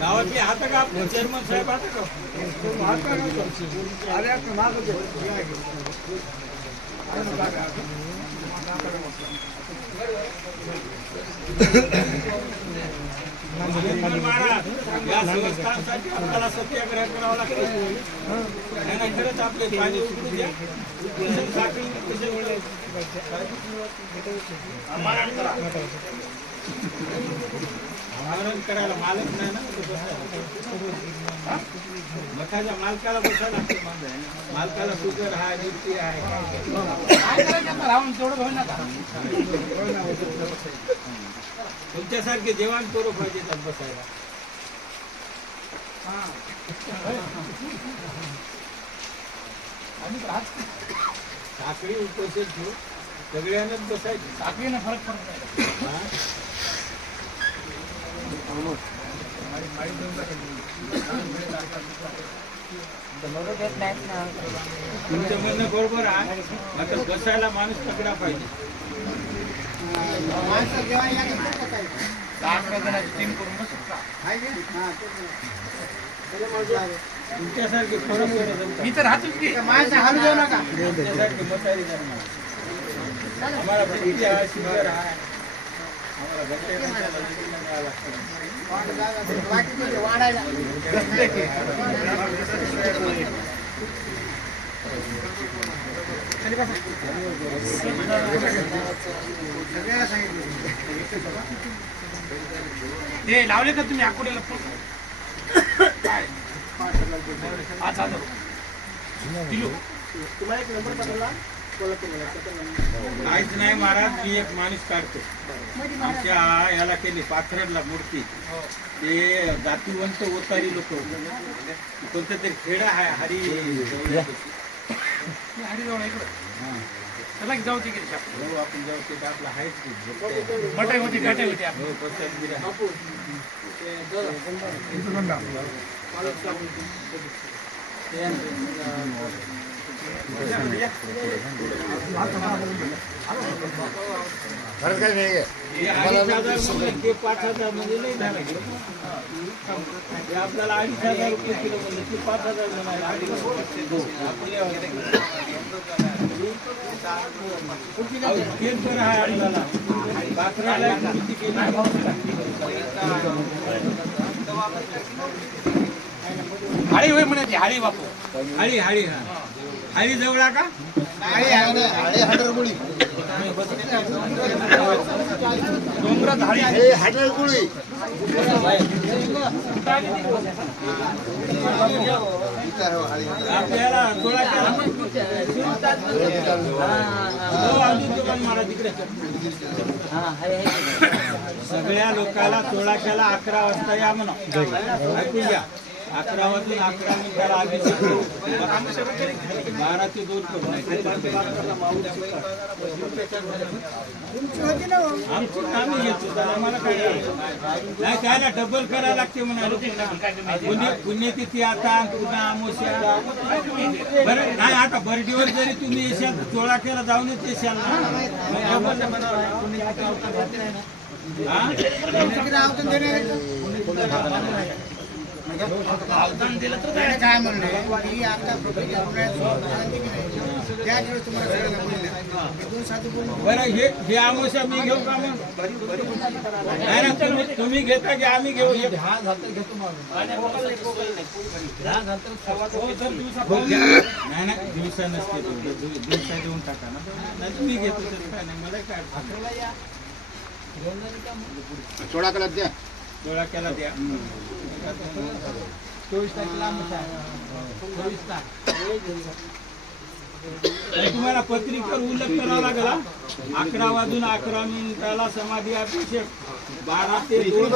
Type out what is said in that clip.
गावातली हात का चेअरमन साहेब हात का चेअरमन महाराज या संस्थांसाठी आपल्याला सत्याग्रह करावा लागतो. त्यानंतरच आपले पाणी उघडू द्या. साखळी कसे वळले? आमरण करायला मालक नाही ना मठाच्या मालकाला बसा लागते. मालकाला सुगर आहे. बीपी आहे राहून तेवढं भाऊ नका तुमच्यासारखे जेवण करू पाहिजे बसायला. आणि साखळी उपसेल ठेवू सगळ्यांनाच बसायची साखळीनं फरक पडत? तुमचं म्हणणं बरोबर आहे मात्र बसायला माणूस तगडा पाहिजे माणसं जेव्हा या टीम करून बसू का? मी तर राहतोच की. माणसं हारू देऊ नका. आम्हाला आहे. आम्हाला वाढायला. ते लावले का तुम्ही आकुड्याला? काय पाच हजार किलो तुम्हाला एक नंबर पाठवला काहीच नाही महाराज मी एक माणूस काढतो आमच्या याला केली पाथरडला मूर्ती ते जातीवंत ओतारी लोक कोणतं तरी खेडा आहे हरी हरिजवळ इकडं. चला जाऊ तिकडे जाऊ आपण जाऊ ते आपलं आहेच. मटाई होती गाठी होती खरंच पश्चात नाही हे म्हणजे पाच हजार म्हणजे नाही झालं आपल्याला अडीच हजार रुपये किलो म्हणजे पाच हजार म्हणाले. अडीच आपल्या- अहो, तेच बरं आहे आपल्याला बाकराला किती केली? हाळी होय म्हणायची हाळी बापू. हाळी हाळी हा हळी जवळ का? डोंगरात हाळी आपल्याला थोडा केला. हो, तिकडे. सगळ्या लोकाला सोळा केला अकरा वाजता या म्हणा. ऐकून घ्या. अकरा वाजून अकरा मिनिटाला अभिषेक बारा ते दोन करू आमची कामी घेतो तर आम्हाला काय नाही काय डबल करायला लागते म्हणाले. पुण्यतिथी आता पुन्हा अमोशा बरं नाही आता बर्डीवर जरी तुम्ही येशाल तर जाऊनच येशाल ना. हा? अवदान दिलं तर काय? काय म्हणणे की आता त्या दिवस तुम्हाला सगळ्यांना बोलले हे दोन साधू बोलून बरं हे हे अमोशा मी घेऊ का मग? नाही ना तुम्ही तुम्ही घेता की आम्ही घेऊ? हे नाही नाही. दिवसा नसते दिवसा देऊन टाका ना. नाही तर मी घेतो तसं काय नाही. मला काय सोळा कलर द्या. डोळा केला द्या तर तुम्हाला पत्रिकेवर उल्लेख करावा लागला अकरा वाजून अकरा मिनिटाला समाधी अभिषेक. बारा ते दोन